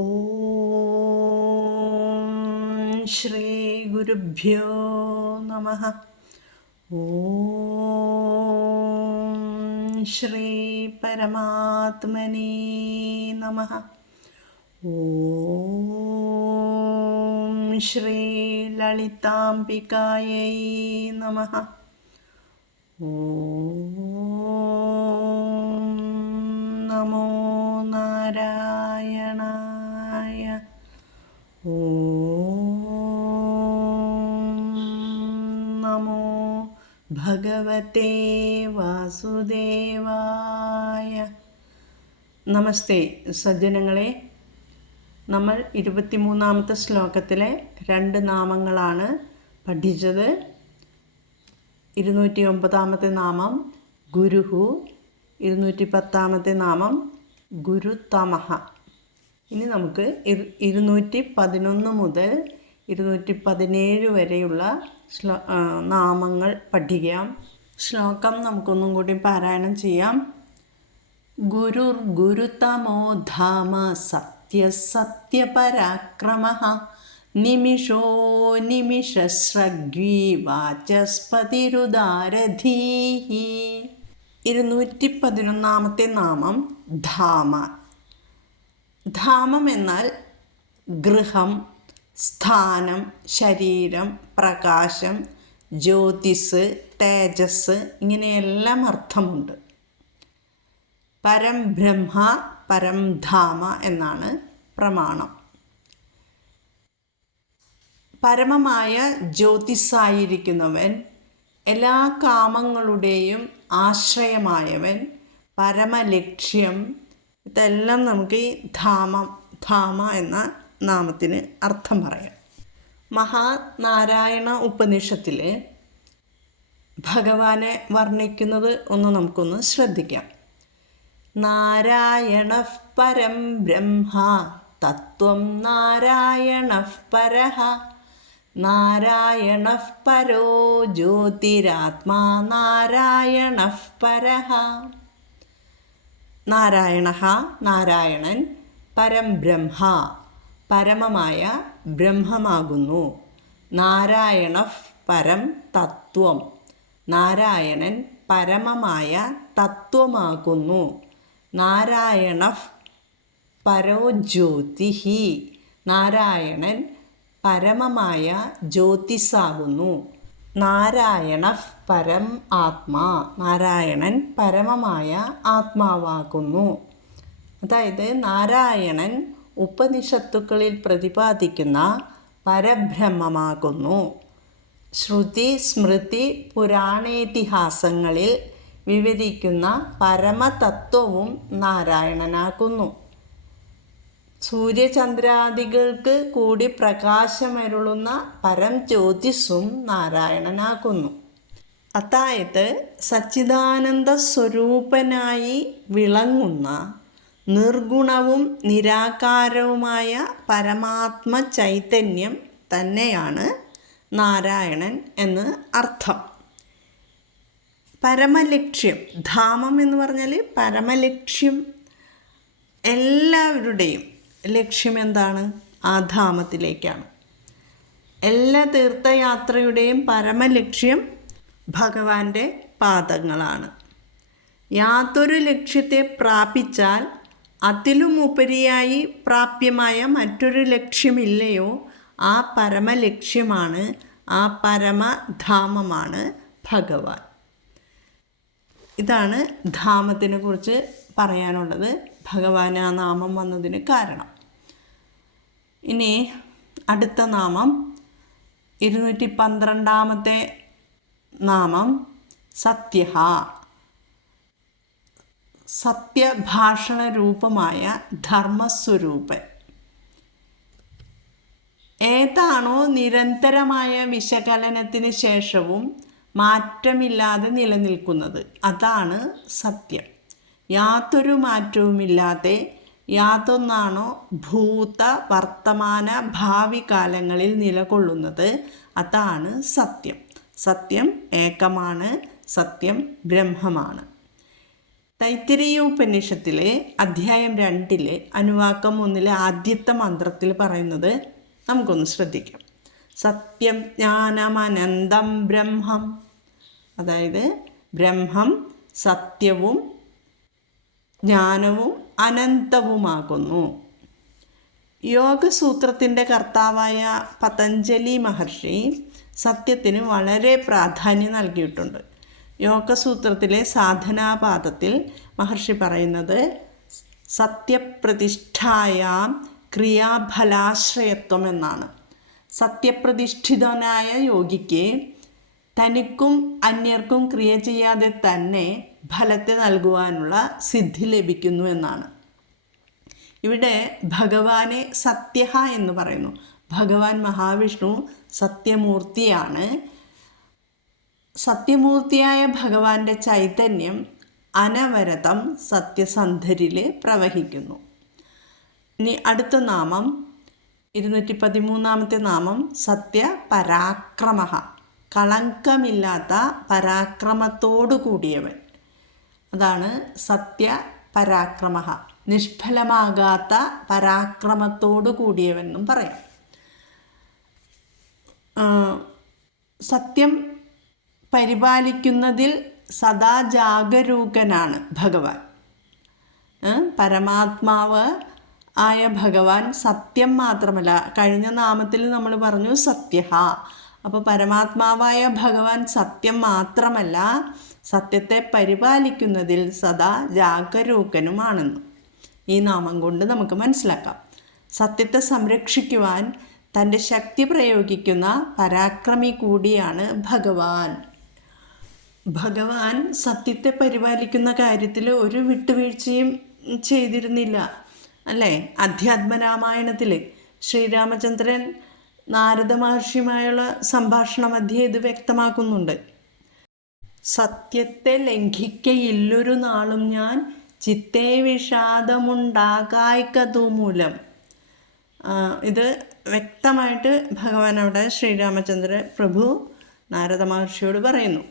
ഓം ശ്രീ ഗുരുഭ്യോ നമഃ. ഓം ശ്രീ പരമാത്മനേ നമഃ. ഓം ശ്രീ ലളിതാംബികായൈ നമഃ. ഓം നമോ നാരായണായ. ഓം നമോ ഭഗവതേ വാസുദേവായ. നമസ്തേ സജ്ജനങ്ങളെ, നമ്മൾ 23-ാമത്തെ ശ്ലോകത്തിലെ 2 നാമങ്ങളാണ് പഠിച്ചത്. 209-ാമത്തെ നാമം ഗുരുഹു, 210-ാമത്തെ നാമം ഗുരുതമഃ. ഇനി നമുക്ക് 211 മുതൽ 217 വരെയുള്ള നാമങ്ങൾ പഠിക്കാം. ശ്ലോകം നമുക്കൊന്നും കൂടി പാരായണം ചെയ്യാം. ഗുരുർ ഗുരുതമോ ധാമ സത്യസത്യപരാക്രമഃ നിമിഷോ നിമിഷസ്രഗ്വീ വാചസ്പതിരുദാരധീഃ. 211-ാമത്തെ നാമം ധാമ. ധാമം എന്നാൽ ഗൃഹം, സ്ഥാനം, ശരീരം, പ്രകാശം, ജ്യോതിസ്, തേജസ്, ഇങ്ങനെയെല്ലാം അർത്ഥമുണ്ട്. പരം ബ്രഹ്മ, പരം ധാമ എന്നാണ് പ്രമാണം. പരമമായ ജ്യോതിസായിരിക്കുന്നവൻ, എല്ലാ കാമങ്ങളുടെയും ആശ്രയമായവൻ, പരമലക്ഷ്യം, ഇതെല്ലാം നമുക്ക് ഈ ധാമ എന്ന നാമത്തിന് അർത്ഥം പറയാം. മഹാനാരായണ ഉപനിഷത്തിൽ ഭഗവാനെ വർണ്ണിക്കുന്നത് നമുക്കൊന്ന് ശ്രദ്ധിക്കാം. നാരായണഃ പരം ബ്രഹ്മ തത്വം നാരായണഃ പരഃ നാരായണഃ പരോ ജ്യോതിരാത്മാ നാരായണഃ പരഃ. നാരായണഃ നാരായണൻ, പരം ബ്രഹ്മ പരമമായ ബ്രഹ്മമാകുന്നു. നാരായണഃ പരം തത്വം, നാരായണൻ പരമമായ തത്വമാകുന്നു. നാരായണഃ പരോ ജ്യോതിഃ, നാരായണൻ പരമമായ ജ്യോതിസാകുന്നു. നാരായണഃ പരം ആത്മാ, നാരായണൻ പരമമായ ആത്മാവാകുന്നു. അതായത് നാരായണൻ ഉപനിഷത്തുക്കളിൽ പ്രതിപാദിക്കുന്ന പരബ്രഹ്മമാകുന്നു. ശ്രുതി സ്മൃതി പുരാണേതിഹാസങ്ങളിൽ വിവരിക്കുന്ന പരമതത്വവും നാരായണനാകുന്നു. സൂര്യചന്ദ്രാദികൾക്ക് കൂടി പ്രകാശമരുളുന്ന പരം ജ്യോതിസും നാരായണനാകുന്നു. അതായത് സച്ചിദാനന്ദ സ്വരൂപനായി വിളങ്ങുന്ന നിർഗുണവും നിരാകാരവുമായ പരമാത്മ ചൈതന്യം തന്നെയാണ് നാരായണൻ എന്ന് അർത്ഥം. പരമലക്ഷ്യം, ധാമം എന്ന് പറഞ്ഞാൽ പരമലക്ഷ്യം, എല്ലാവരുടെയും ലക്ഷ്യം എന്താണ്? ആ ധാമത്തിലേക്കാണ്. എല്ലാ തീർത്ഥയാത്രയുടെയും പരമലക്ഷ്യം ഭഗവാന്റെ പാദങ്ങളാണ്. യാതൊരു ലക്ഷ്യത്തെ പ്രാപിച്ചാൽ അതിലുമുപരിയായി പ്രാപ്യമായ മറ്റൊരു ലക്ഷ്യമില്ലയോ, ആ പരമലക്ഷ്യമാണ്, ആ പരമധാമമാണ് ഭഗവാൻ. ഇതാണ് ധാമത്തിനെ കുറിച്ച് പറയാനുള്ളത്, ഭഗവാൻ ആ നാമം വന്നതിന് കാരണം. ഇനി അടുത്ത നാമം 212-ാമത്തെ നാമം സത്യഃ. സത്യഭാഷണ രൂപമായ ധർമ്മസ്വരൂപൻ. ഏതാണോ നിരന്തരമായ വിശകലനത്തിന് ശേഷവും മാറ്റമില്ലാതെ നിലനിൽക്കുന്നത്, അതാണ് സത്യം. യാതൊരു മാറ്റവുമില്ലാതെ യാതൊന്നാണോ ഭൂത വർത്തമാന ഭാവി കാലങ്ങളിൽ നിലകൊള്ളുന്നത്, അതാണ് സത്യം. സത്യം ഏകമാണ്, സത്യം ബ്രഹ്മമാണ്. തൈത്തിരീയ ഉപനിഷത്തിലെ അധ്യായം 2 അനുവാക്കം 1 ആദ്യത്തെ മന്ത്രത്തിൽ പറയുന്നത് നമുക്കൊന്ന് ശ്രദ്ധിക്കാം. സത്യം ജ്ഞാനമനന്തം ബ്രഹ്മം. അതായത് ബ്രഹ്മം സത്യവും ജ്ഞാനവും അനന്തവുമാകുന്നു. യോഗസൂത്രത്തിൻ്റെ കർത്താവായ പതഞ്ജലി മഹർഷി സത്യത്തിന് വളരെ പ്രാധാന്യം നൽകിയിട്ടുണ്ട്. യോഗസൂത്രത്തിലെ സാധനാപാദത്തിൽ മഹർഷി പറയുന്നത് സത്യപ്രതിഷ്ഠായാം ക്രിയാഫലാശ്രയത്വം എന്നാണ്. സത്യപ്രതിഷ്ഠിതനായ യോഗിക്ക് തനിക്കും അന്യർക്കും ക്രിയ ചെയ്യാതെ തന്നെ ഫലത്തെ നൽകുവാനുള്ള സിദ്ധി ലഭിക്കുന്നു എന്നാണ്. ഇവിടെ ഭഗവാനെ സത്യഹ എന്ന് പറയുന്നു. ഭഗവാൻ മഹാവിഷ്ണു സത്യമൂർത്തിയാണ്. സത്യമൂർത്തിയായ ഭഗവാന്റെ ചൈതന്യം അനവരതം സത്യസന്ധരിൽ പ്രവഹിക്കുന്നു. ഇനി അടുത്ത നാമം 213 നാമം സത്യപരാക്രമ. കളങ്കമില്ലാത്ത പരാക്രമത്തോടു കൂടിയവൻ. അതാണ് സത്യപരാക്രമ. നിഷ്ഫലമാകാത്ത പരാക്രമത്തോടു കൂടിയവൻ എന്നും പറയാം. സത്യം പരിപാലിക്കുന്നതിൽ സദാ ജാഗരൂകനാണ് ഭഗവാൻ. പരമാത്മാവ് ആയ ഭഗവാൻ സത്യം മാത്രമല്ല, കഴിഞ്ഞ നാമത്തിൽ നമ്മൾ പറഞ്ഞു സത്യഹ. അപ്പോൾ പരമാത്മാവായ ഭഗവാൻ സത്യം മാത്രമല്ല, സത്യത്തെ പരിപാലിക്കുന്നതിൽ സദാ ജാഗരൂകനുമാണെന്ന് ഈ നാമം കൊണ്ട് നമുക്ക് മനസ്സിലാക്കാം. സത്യത്തെ സംരക്ഷിക്കുവാൻ തൻ്റെ ശക്തി പ്രയോഗിക്കുന്ന പരാക്രമി കൂടിയാണ് ഭഗവാൻ. ഭഗവാൻ സത്യത്തെ പരിപാലിക്കുന്ന കാര്യത്തിൽ ഒരു വിട്ടുവീഴ്ചയും ചെയ്തിരുന്നില്ല, അല്ലേ? അധ്യാത്മരാമായണത്തിൽ ശ്രീരാമചന്ദ്രൻ നാരദ മഹർഷിയുമായുള്ള സംഭാഷണ മധ്യേ ഇത് വ്യക്തമാക്കുന്നുണ്ട്. സത്യത്തെ ലംഘിക്കയില്ലൊരു നാളും ഞാൻ, ചിത്തേ വിഷാദമുണ്ടാകായ്ക്കതു മൂലം. ഇത് വ്യക്തമായിട്ട് ഭഗവാൻ അവിടെ ശ്രീരാമചന്ദ്ര പ്രഭു നാരദ മഹർഷിയോട് പറയുന്നു.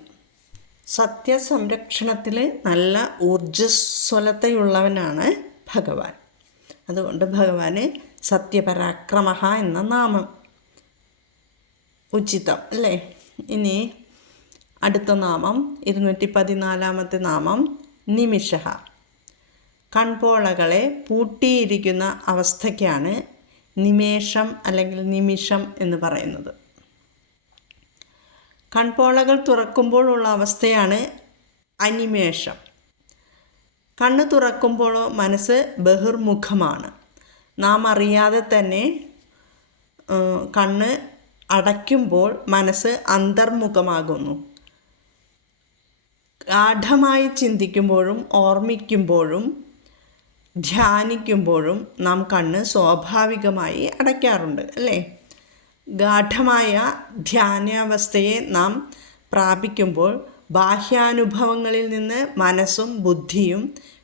സത്യസംരക്ഷണത്തിൽ നല്ല ഊർജ്ജസ്വലതയുള്ളവനാണ് ഭഗവാൻ. അതുകൊണ്ട് ഭഗവാന് സത്യപരാക്രമ എന്ന നാമം ഉചിതം, അല്ലേ? ഇനി അടുത്ത നാമം 214 നാമം നിമിഷ. കൺപോളകളെ പൂട്ടിയിരിക്കുന്ന അവസ്ഥയ്ക്കാണ് നിമേഷം അല്ലെങ്കിൽ നിമിഷം എന്ന് പറയുന്നത്. കൺപോളകൾ തുറക്കുമ്പോഴുള്ള അവസ്ഥയാണ് അനിമേഷം. കണ്ണ് തുറക്കുമ്പോഴോ മനസ്സ് ബഹിർമുഖമാണ്. നാം അറിയാതെ തന്നെ കണ്ണ് അടയ്ക്കുമ്പോൾ മനസ്സ് അന്തർമുഖമാകുന്നു. ഗാഢമായി ചിന്തിക്കുമ്പോഴും ഓർമ്മിക്കുമ്പോഴും ധ്യാനിക്കുമ്പോഴും നാം കണ്ണ് സ്വാഭാവികമായി അടയ്ക്കാറുണ്ട്, അല്ലേ? ഗാഢമായ ധ്യാനാവസ്ഥയെ നാം പ്രാപിക്കുമ്പോൾ ബാഹ്യാനുഭവങ്ങളിൽ നിന്ന് മനസ്സും ബുദ്ധിയും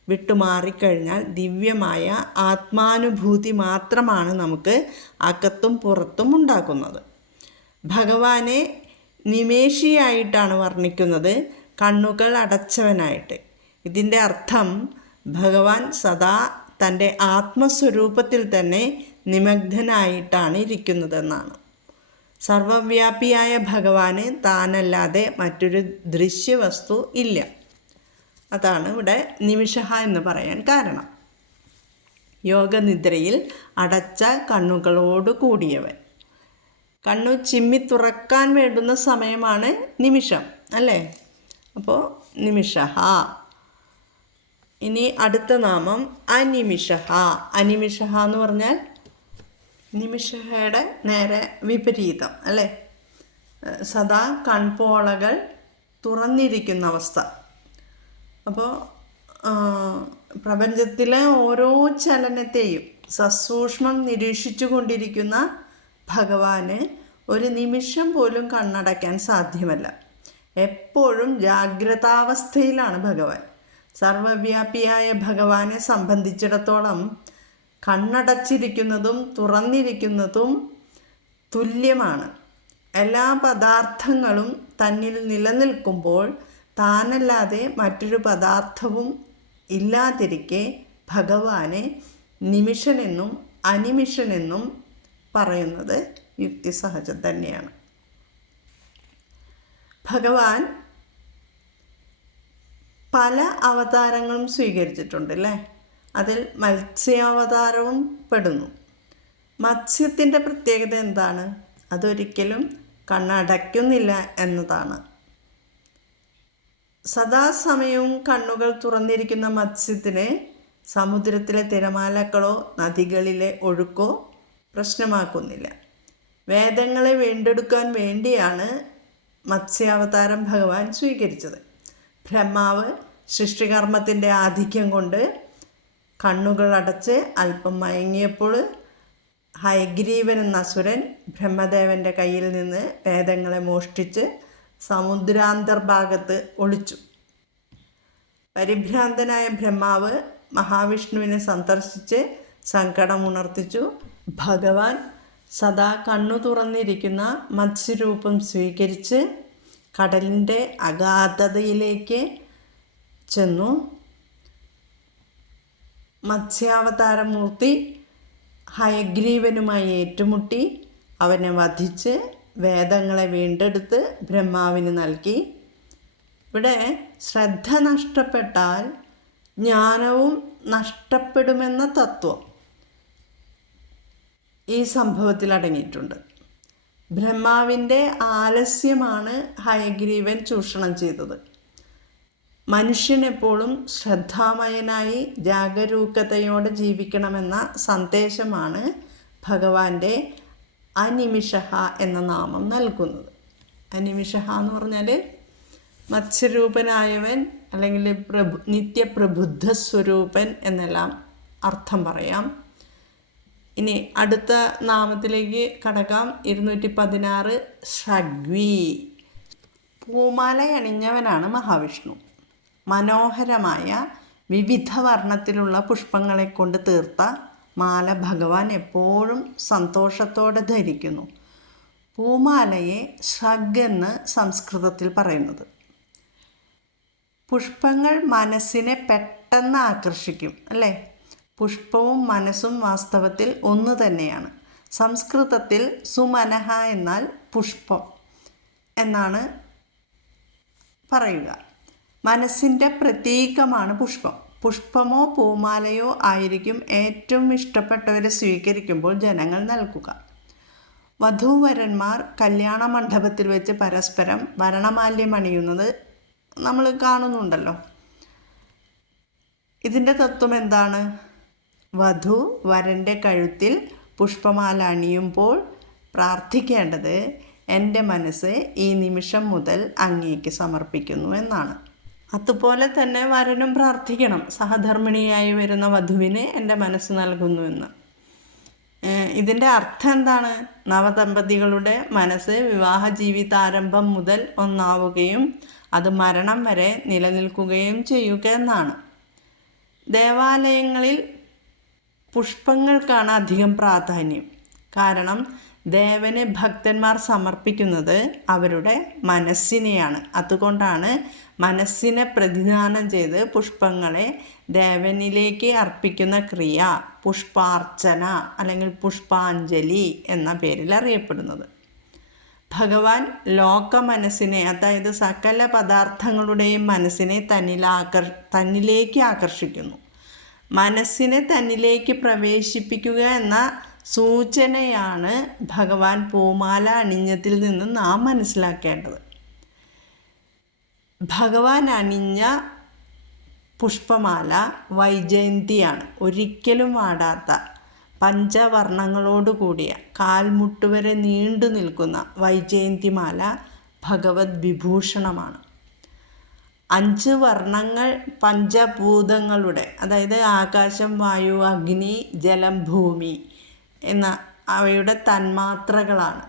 വിട്ടുമാറിക്കഴിഞ്ഞാൽ ദിവ്യമായ ആത്മാനുഭൂതി മാത്രമാണ് നമുക്ക് അകത്തും പുറത്തും ഉണ്ടാക്കുന്നത്. ഭഗവാനെ നിമേഷിയായിട്ടാണ് വർണ്ണിക്കുന്നത്, കണ്ണുകൾ അടച്ചവനായിട്ട്. ഇതിൻ്റെ അർത്ഥം ഭഗവാൻ സദാ തൻ്റെ ആത്മസ്വരൂപത്തിൽ തന്നെ നിമഗ്നനായിട്ടാണ് ഇരിക്കുന്നതെന്നാണ്. സർവവ്യാപിയായ ഭഗവാന് താനല്ലാതെ മറ്റൊരു ദൃശ്യവസ്തു ഇല്ല. അതാണ് ഇവിടെ നിമിഷ എന്ന് പറയാൻ കാരണം. യോഗനിദ്രയിൽ അടച്ച കണ്ണുകളോട് കൂടിയവൻ. കണ്ണു ചിമ്മി തുറക്കാൻ വേണ്ടുന്ന സമയമാണ് നിമിഷം, അല്ലേ? അപ്പോൾ നിമിഷ. ഇനി അടുത്ത നാമം അനിമിഷ. അനിമിഷ എന്ന് പറഞ്ഞാൽ നിമിഷയുടെ നേരെ വിപരീതം, അല്ലേ? സദാ കൺപോളകൾ തുറന്നിരിക്കുന്ന അവസ്ഥ. അപ്പോൾ പ്രപഞ്ചത്തിലെ ഓരോ ചലനത്തെയും സസൂക്ഷ്മം നിരീക്ഷിച്ചു കൊണ്ടിരിക്കുന്ന ഭഗവാന് ഒരു നിമിഷം പോലും കണ്ണടയ്ക്കാൻ സാധ്യമല്ല. എപ്പോഴും ജാഗ്രതാവസ്ഥയിലാണ് ഭഗവാൻ. സർവവ്യാപിയായ ഭഗവാനെ സംബന്ധിച്ചിടത്തോളം കണ്ണടച്ചിരിക്കുന്നതും തുറന്നിരിക്കുന്നതും തുല്യമാണ്. എല്ലാ പദാർത്ഥങ്ങളും തന്നിൽ നിലനിൽക്കുമ്പോൾ താനല്ലാതെ മറ്റൊരു പദാർത്ഥവും ഇല്ലാതിരിക്കെ ഭഗവാനെ നിമിഷനെന്നും അനിമിഷനെന്നും പറയുന്നത് യുക്തിസഹജം തന്നെയാണ്. ഭഗവാൻ പല അവതാരങ്ങളും സ്വീകരിച്ചിട്ടുണ്ട് അല്ലേ? അതിൽ മത്സ്യാവതാരവും പെടുന്നു. മത്സ്യത്തിൻ്റെ പ്രത്യേകത എന്താണ്? അതൊരിക്കലും കണ്ണടയ്ക്കുന്നില്ല എന്നതാണ്. സദാസമയവും കണ്ണുകൾ തുറന്നിരിക്കുന്ന മത്സ്യത്തിന് സമുദ്രത്തിലെ തിരമാലകളോ നദികളിലെ ഒഴുക്കോ പ്രശ്നമാക്കുന്നില്ല. വേദങ്ങളെ വീണ്ടെടുക്കാൻ വേണ്ടിയാണ് മത്സ്യാവതാരം ഭഗവാൻ സ്വീകരിച്ചത്. ബ്രഹ്മാവ് സൃഷ്ടികർമ്മത്തിൻ്റെ ആധിക്യം കൊണ്ട് കണ്ണുകൾ അടച്ച് അല്പം മയങ്ങിയപ്പോൾ ഹയഗ്രീവൻ എന്ന അസുരൻ ബ്രഹ്മദേവൻ്റെ കയ്യിൽ നിന്ന് വേദങ്ങളെ മോഷ്ടിച്ച് സമുദ്രാന്തർഭാഗത്ത് ഒളിച്ചു. പരിഭ്രാന്തനായ ബ്രഹ്മാവ് മഹാവിഷ്ണുവിനെ സന്ദർശിച്ച് സങ്കടമുണർത്തിച്ചു. ഭഗവാൻ സദാ കണ്ണു തുറന്നിരിക്കുന്ന മത്സ്യരൂപം സ്വീകരിച്ച് കടലിൻ്റെ അഗാധതയിലേക്ക് ചെന്നു. മത്സ്യാവതാരമൂർത്തി ഹയഗ്രീവനുമായി ഏറ്റുമുട്ടി അവനെ വധിച്ച് വേദങ്ങളെ വീണ്ടെടുത്ത് ബ്രഹ്മാവിന് നൽകി. ഇവിടെ ശ്രദ്ധ നഷ്ടപ്പെട്ടാൽ ജ്ഞാനവും നഷ്ടപ്പെടുമെന്ന തത്വം ഈ സംഭവത്തിൽ അടങ്ങിയിട്ടുണ്ട്. ബ്രഹ്മാവിൻ്റെ ആലസ്യമാണ് ഹയഗ്രീവൻ ചൂഷണം ചെയ്തത്. മനുഷ്യനെപ്പോഴും ശ്രദ്ധാമയനായി ജാഗരൂകതയോടെ ജീവിക്കണമെന്ന സന്ദേശമാണ് ഭഗവാന്റെ അനിമിഷഃ എന്ന നാമം നൽകുന്നത്. അനിമിഷഃ എന്ന് പറഞ്ഞാൽ മത്സ്യരൂപനായവൻ അല്ലെങ്കിൽ നിത്യപ്രബുദ്ധ സ്വരൂപൻ എന്നെല്ലാം അർത്ഥം പറയാം. ഇനി അടുത്ത നാമത്തിലേക്ക് കടക്കാം. 216 ഷഡ്വി. പൂമാലയണിഞ്ഞവനാണ് മഹാവിഷ്ണു. മനോഹരമായ വിവിധ വർണ്ണത്തിലുള്ള പുഷ്പങ്ങളെ കൊണ്ട് തീർത്ത മാല ഭഗവാൻ എപ്പോഴും സന്തോഷത്തോടെ ധരിക്കുന്നു. പൂമാലയെ ഷഗ് എന്ന് സംസ്കൃതത്തിൽ പറയുന്നത്. പുഷ്പങ്ങൾ മനസ്സിനെ പെട്ടെന്ന് ആകർഷിക്കും അല്ലേ? പുഷ്പവും മനസ്സും വാസ്തവത്തിൽ ഒന്ന് തന്നെയാണ്. സംസ്കൃതത്തിൽ സുമനഃ എന്നാൽ പുഷ്പം എന്നാണ് പറയുക. മനസ്സിൻ്റെ പ്രതീകമാണ് പുഷ്പം. പുഷ്പമോ പൂമാലയോ ആയിരിക്കും ഏറ്റവും ഇഷ്ടപ്പെട്ടവരെ സ്വീകരിക്കുമ്പോൾ ജനങ്ങൾ നൽകുക. വധൂവരന്മാർ കല്യാണ മണ്ഡപത്തിൽ വെച്ച് പരസ്പരം വരണമാല്യം അണിയുന്നത് നമ്മൾ കാണുന്നുണ്ടല്ലോ. ഇതിൻ്റെ തത്വം എന്താണ്? വധു വരൻ്റെ കഴുത്തിൽ പുഷ്പമാല അണിയുമ്പോൾ പ്രാർത്ഥിക്കേണ്ടത് എൻ്റെ മനസ്സ് ഈ നിമിഷം മുതൽ അങ്ങേക്ക് സമർപ്പിക്കുന്നു എന്നാണ്. അതുപോലെ തന്നെ വരനും പ്രാർത്ഥിക്കണം, സഹധർമ്മിണിയായി വരുന്ന വധുവിന് എൻ്റെ മനസ്സ് നൽകുന്നുവെന്ന്. ഇതിൻ്റെ അർത്ഥം എന്താണ്? നവദമ്പതികളുടെ മനസ്സ് വിവാഹ ജീവിതാരംഭം മുതൽ ഒന്നാവുകയും അത് മരണം വരെ നിലനിൽക്കുകയും ചെയ്യുക എന്നാണ്. ദേവാലയങ്ങളിൽ പുഷ്പങ്ങൾക്കാണ് അധികം പ്രാധാന്യം. കാരണം ദേവന് ഭക്തന്മാർ സമർപ്പിക്കുന്നത് അവരുടെ മനസ്സിനെയാണ്. അതുകൊണ്ടാണ് മനസ്സിനെ പ്രതിദാനം ചെയ്ത് പുഷ്പങ്ങളെ ദേവനിലേക്ക് അർപ്പിക്കുന്ന ക്രിയ പുഷ്പാർച്ചന അല്ലെങ്കിൽ പുഷ്പാഞ്ജലി എന്ന പേരിൽ അറിയപ്പെടുന്നത്. ഭഗവാൻ ലോക മനസ്സിനെ, അതായത് സകല പദാർത്ഥങ്ങളുടെയും മനസ്സിനെ തന്നിലേക്ക് ആകർഷിക്കുന്നു. മനസ്സിനെ തന്നിലേക്ക് പ്രവേശിപ്പിക്കുക എന്ന സൂചനയാണ് ഭഗവാൻ പൂമാല അണിഞ്ഞതിൽ നിന്ന് നാം മനസ്സിലാക്കേണ്ടത്. ഭഗവാൻ അണിഞ്ഞ പുഷ്പമാല വൈജയന്തിയാണ്. ഒരിക്കലും വാടാത്ത പഞ്ചവർണ്ണങ്ങളോടുകൂടിയ കാൽമുട്ടുവരെ നീണ്ടു നിൽക്കുന്ന വൈജയന്തിമാല ഭഗവത് വിഭൂഷണമാണ്. 5 വർണ്ണങ്ങൾ പഞ്ചഭൂതങ്ങളുടെ, അതായത് ആകാശം, വായു, അഗ്നി, ജലം, ഭൂമി എന്ന അവയുടെ തന്മാത്രകളാണ്.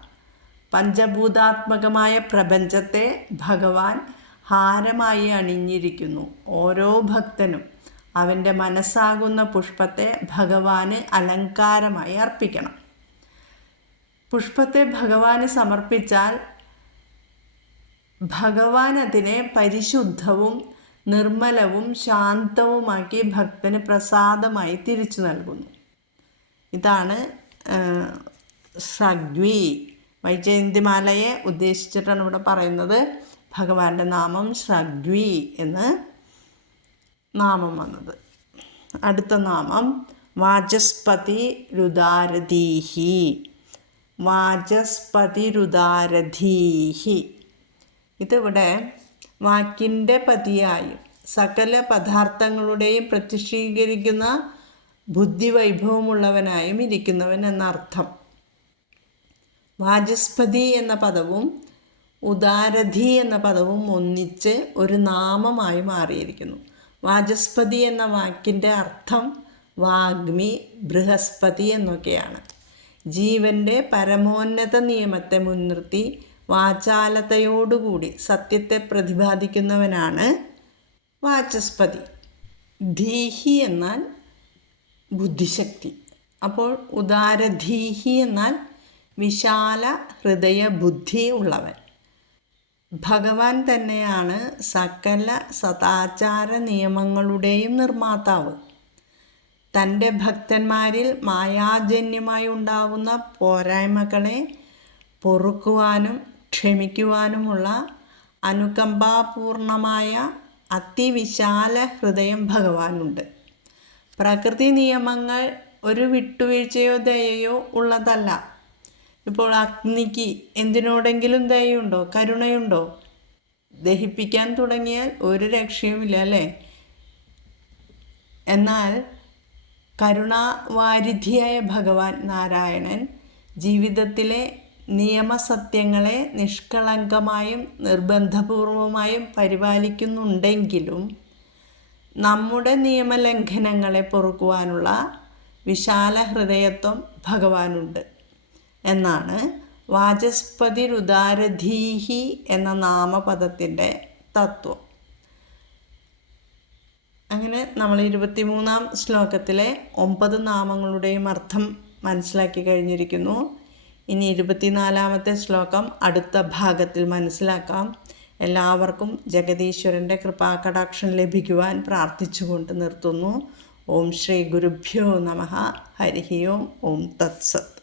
പഞ്ചഭൂതാത്മകമായ പ്രപഞ്ചത്തെ ഭഗവാൻ ഹാരമായി അണിഞ്ഞിരിക്കുന്നു. ഓരോ ഭക്തനും അവൻ്റെ മനസ്സാകുന്ന പുഷ്പത്തെ ഭഗവാന് അലങ്കാരമായി അർപ്പിക്കണം. പുഷ്പത്തെ ഭഗവാന് സമർപ്പിച്ചാൽ ഭഗവാൻ അതിനെ പരിശുദ്ധവും നിർമ്മലവും ശാന്തവുമാക്കി ഭക്തന് പ്രസാദമായി തിരിച്ചു നൽകുന്നു. ഇതാണ് ഷഡ്വി. വൈജയന്തിമാലയെ ഉദ്ദേശിച്ചിട്ടാണ് ഇവിടെ പറയുന്നത്. ഭഗവാന്റെ നാമം ഷഡ്വി എന്ന് നാമം വന്നത്. അടുത്ത നാമം വാചസ്പതി രുദാരധീഹി. വാചസ്പതി രുദാരധീഹി. ഇതിവിടെ വാക്കിൻ്റെ പതിയായും സകല പദാർത്ഥങ്ങളുടെയും പ്രത്യക്ഷീകരിക്കുന്ന ബുദ്ധിവൈഭവമുള്ളവനായും ഇരിക്കുന്നവൻ എന്നർത്ഥം. വാചസ്പതി എന്ന പദവും ഉദാരധി എന്ന പദവും ഒന്നിച്ച് ഒരു നാമമായി മാറിയിരിക്കുന്നു. വാചസ്പതി എന്ന വാക്കിൻ്റെ അർത്ഥം വാഗ്മി, ബൃഹസ്പതി എന്നൊക്കെയാണ്. ജീവൻ്റെ പരമോന്നത നിയമത്തെ മുൻനിർത്തി വാചാലതയോടുകൂടി സത്യത്തെ പ്രതിപാദിക്കുന്നവനാണ് വാചസ്പതി. ധീഹി എന്നാൽ ബുദ്ധിശക്തി. അപ്പോൾ ഉദാരധീഹി എന്നാൽ വിശാല ഹൃദയ ബുദ്ധി ഉള്ളവൻ. ഭഗവാൻ തന്നെയാണ് സകല സദാചാര നിയമങ്ങളുടെയും നിർമ്മാതാവ്. തൻ്റെ ഭക്തന്മാരിൽ മായാജന്യമായി ഉണ്ടാവുന്ന പോരായ്മകളെ പൊറുക്കുവാനും ക്ഷമിക്കുവാനുമുള്ള അനുകമ്പാപൂർണമായ അതിവിശാല ഹൃദയം ഭഗവാനുണ്ട്. പ്രകൃതി നിയമങ്ങൾ ഒരു വിട്ടുവീഴ്ചയോ ദയയോ ഉള്ളതല്ല. ഇപ്പോൾ അഗ്നിക്ക് എന്തിനോടെങ്കിലും ദയയുണ്ടോ, കരുണയുണ്ടോ? ദഹിപ്പിക്കാൻ തുടങ്ങിയാൽ ഒരു രക്ഷയുമില്ല, അല്ലേ? എന്നാൽ കരുണാവാരിധിയായ ഭഗവാൻ നാരായണൻ ജീവിതത്തിലെ നിയമസത്യങ്ങളെ നിഷ്കളങ്കമായും നിർബന്ധപൂർവമായും പരിപാലിക്കുന്നുണ്ടെങ്കിലും നമ്മുടെ നിയമലംഘനങ്ങളെ പൊറുക്കുവാനുള്ള വിശാല ഹൃദയത്വം ഭഗവാനുണ്ട് എന്നാണ് വാചസ്പതി രുദാരധീഹി എന്ന നാമപദത്തിൻ്റെ തത്വം. അങ്ങനെ നമ്മൾ 23-ാം ശ്ലോകത്തിലെ 9 നാമങ്ങളുടെയും അർത്ഥം മനസ്സിലാക്കി കഴിഞ്ഞിരിക്കുന്നു. ഇനി 24-ാമത്തെ ശ്ലോകം അടുത്ത ഭാഗത്തിൽ മനസ്സിലാക്കാം. എല്ലാവർക്കും ജഗദീശ്വരൻ്റെ കൃപാകടാക്ഷം ലഭിക്കുവാൻ പ്രാർത്ഥിച്ചുകൊണ്ട് നിർത്തുന്നു. ഓം ശ്രീ ഗുരുഭ്യോ നമഃ. ഹരി ഓം. ഓം തത്സത്.